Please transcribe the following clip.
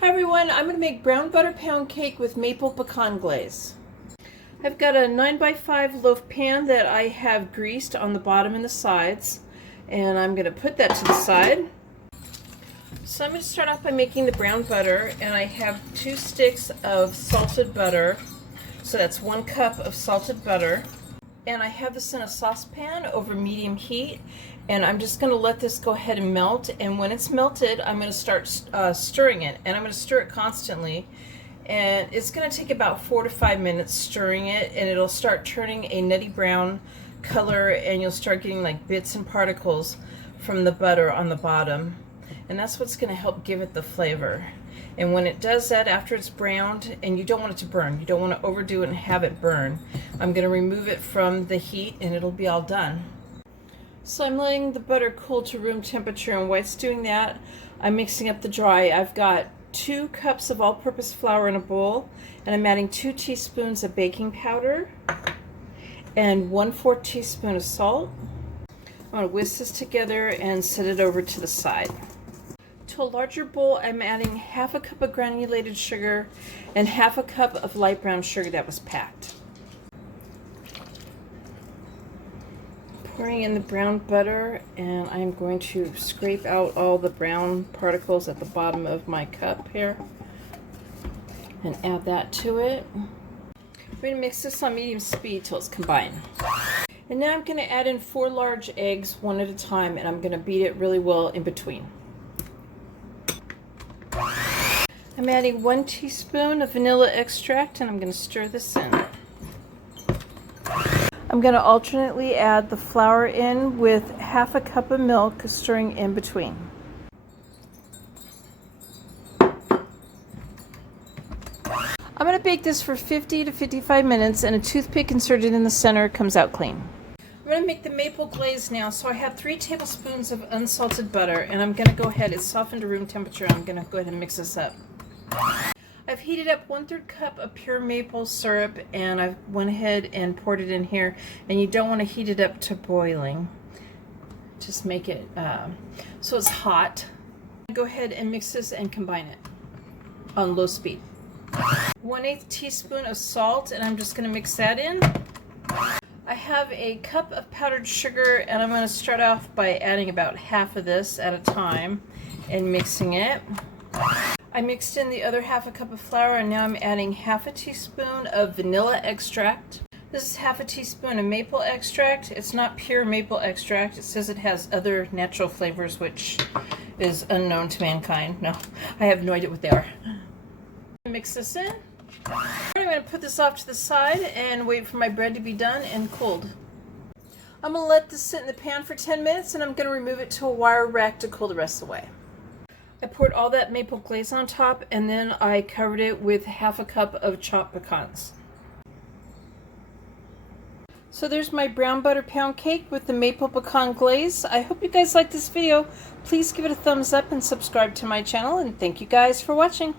Hi everyone, I'm going to make brown butter pound cake with maple pecan glaze. I've got a 9x5 loaf pan that I have greased on the bottom and the sides, and I'm going to put that to the side. So I'm going to start off by making the brown butter, and I have 2 sticks of salted butter, so that's 1 cup of salted butter. And I have this in a saucepan over medium heat, and I'm just going to let this go ahead and melt, and when it's melted I'm going to start stirring it, and I'm going to stir it constantly, and it's going to take about 4 to 5 minutes stirring it, and it'll start turning a nutty brown color, and you'll start getting like bits and particles from the butter on the bottom, and that's what's going to help give it the flavor. And when it does that, after it's browned, and you don't want it to burn, you don't want to overdo it and have it burn, I'm going to remove it from the heat and it'll be all done. So I'm letting the butter cool to room temperature, and while it's doing that, I'm mixing up the dry. I've got 2 cups of all-purpose flour in a bowl, and I'm adding 2 teaspoons of baking powder and 1/4 teaspoon of salt. I'm going to whisk this together and set it over to the side. To a larger bowl, I'm adding 1/2 cup of granulated sugar and 1/2 cup of light brown sugar that was packed. Pouring in the brown butter, and I'm going to scrape out all the brown particles at the bottom of my cup here and add that to it. I'm going to mix this on medium speed till it's combined. And now I'm going to add in 4 large eggs one at a time, and I'm going to beat it really well in between. I'm adding 1 teaspoon of vanilla extract, and I'm going to stir this in. I'm going to alternately add the flour in with 1/2 cup of milk, stirring in between. I'm going to bake this for 50 to 55 minutes, and a toothpick inserted in the center comes out clean. I'm going to make the maple glaze now, so I have 3 tablespoons of unsalted butter, and I'm going to go ahead, it's softened to room temperature, I'm going to go ahead and mix this up. I've heated up 1/3 cup of pure maple syrup, and I've went ahead and poured it in here, and you don't want to heat it up to boiling. Just make it so it's hot. Go ahead and mix this and combine it on low speed. 1/8 teaspoon of salt, and I'm just going to mix that in. I have a cup of powdered sugar, and I'm going to start off by adding about half of this at a time and mixing it. I mixed in the other 1/2 cup of flour, and now I'm adding 1/2 teaspoon of vanilla extract. This is 1/2 teaspoon of maple extract. It's not pure maple extract. It says it has other natural flavors, which is unknown to mankind. No, I have no idea what they are. Mix this in. I'm going to put this off to the side and wait for my bread to be done and cooled. I'm going to let this sit in the pan for 10 minutes, and I'm going to remove it to a wire rack to cool the rest of the way. I poured all that maple glaze on top, and then I covered it with 1/2 cup of chopped pecans. So there's my brown butter pound cake with the maple pecan glaze. I hope you guys liked this video. Please give it a thumbs up and subscribe to my channel, and thank you guys for watching.